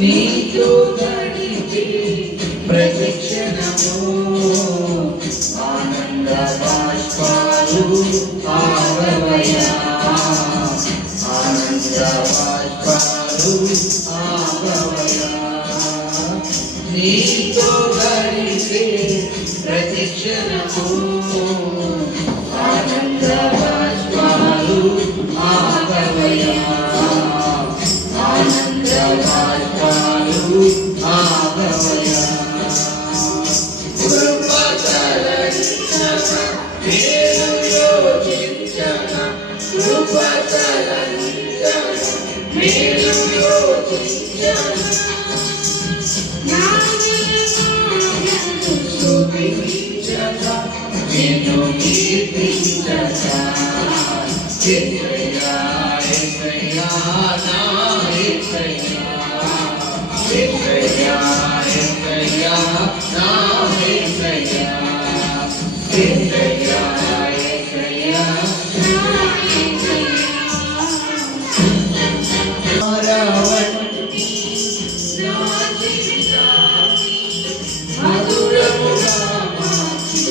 నీతో గడిపే ప్రతిక్షణము ఆనంద బాష్పాలు ఆగవయా, ఆనంద బాష్పాలు ఆగవయా. నీతో గడిపే ప్రతిక్షణము ఆనంద బాష్పాలు ఆగవయా, ఆనంద బాష్పాలు ఆగవయా. కృపతలంచన నేను యోచించన, కృపతలంచన నేను యోచించన. స్తుతించన నిన్ను కీర్తించన. యేసయ్యా యేసయ్యా నా యేసయ్యా, యేసయ్యా యేసయ్యా నా యేసయ్యా, యేసయ్యా యేసయ్యా నా యేసయ్యా. మరవని నా జీవితాన్ని మధురముగా మార్చి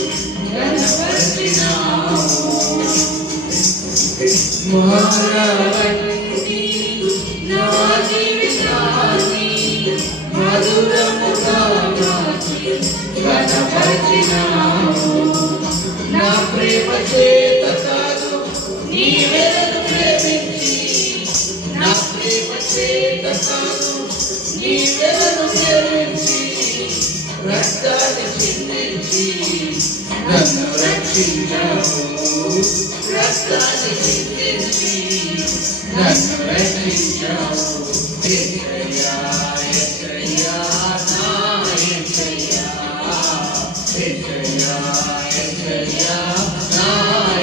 ఘనపరిచినావు. మరవని నా జీవితాన్ని మధురముగా మార్చి ఘనపరిచినావు. నా ప్రేమ చేత కాదు నీవే నన్ను ప్రేమించి, నా ప్రేమ చేత కాదు నీవే నన్ను ప్రేమించి, రక్తాన్ని చిందించి నన్ను రక్షించావు. రక్తాన్ని చిందించి నన్ను రక్షించావు. యేసయ్యా యేసయ్యా నా యేసయ్యా, యేసయ్యా యేసయ్యా నా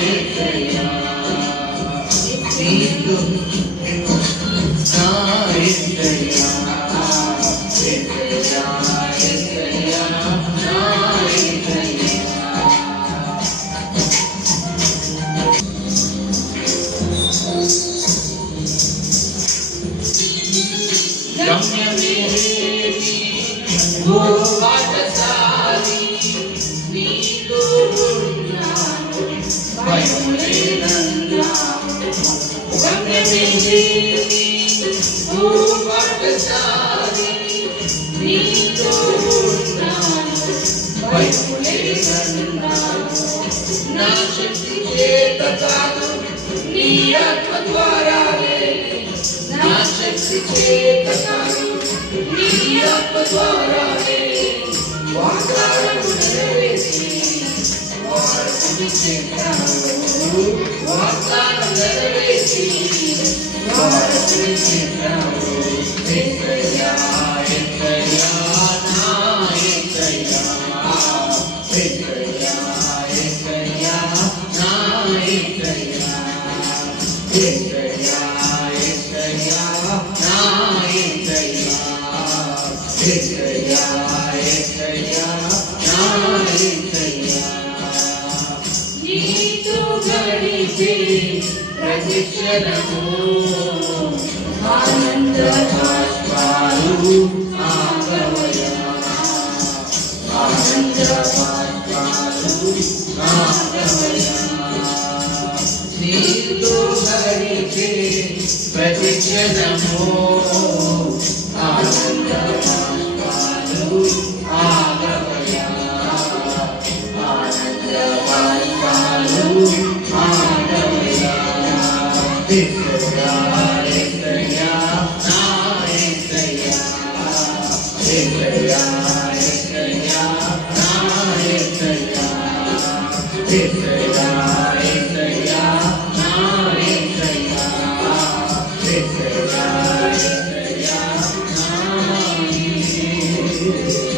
యేసయ్యా. నీకు నా యేసయ్యా, యేసయ్యా యేసయ్యా నా యేసయ్యా. గమ్యమేమి ఓ బాటసారి, నీతో ఉన్నాను భయం లేదన్నావు. గమ్యమేమి ఓ బాటసారి, నీతో ఉన్నాను భయం లేదన్నావు. నా శక్తి చేత కాదు నీ ఆత్మ ద్వారానే, నా శక్తి చేత కాదు నీ ఆత్మ ద్వారానే వాగ్దానము నెరవేర్చి వారసుని చేశావు. వాగ్దానం నెరవేర్చి వారసుని చేశావు. యేసయ్యా యేసయ్యా నా యేసయ్యా, యేసయ్యా యేసయ్యా నా యేసయ్యా, యేసయ్యా యేసయ్యా నా యేసయ్యా, యేసయ్యా యేసయ్యా నా యేసయ్యా. నీతో గడిపే ప్రతిక్షణము ఆనంద బాష్పాలు ఆగవయా, ఆనంద బాష్పాలు ఆగవయా. నీతో గడిపే ప్రతిక్షణము ఆనంద బాష్పాలు ఆగవయా, ఆనంద బాష్పాలు ఆగవయా. యేసయ్యా యేసయ్యా నా యేసయ్యా, యేసయ్యా యేసయ్యా నా యేసయ్యా, యేసయ్యా యేసయ్యా నా యేసయ్యా, యేసయ్యా యేసయ్యా నా యేసయ్యా.